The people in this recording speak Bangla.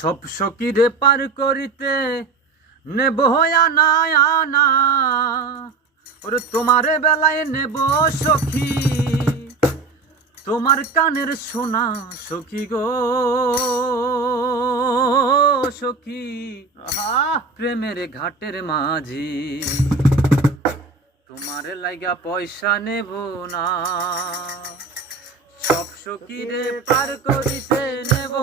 সব সখীরে পার করিতে নেব আনা আনা, ওরে তোমার বেলায় নেব সখী তোমার কানের সোনা সখী গো সখী। প্রেমের ঘাটের মাঝি তোমার লাইগা পয়সা নেব না, সব সখীরে পার করিতে নেব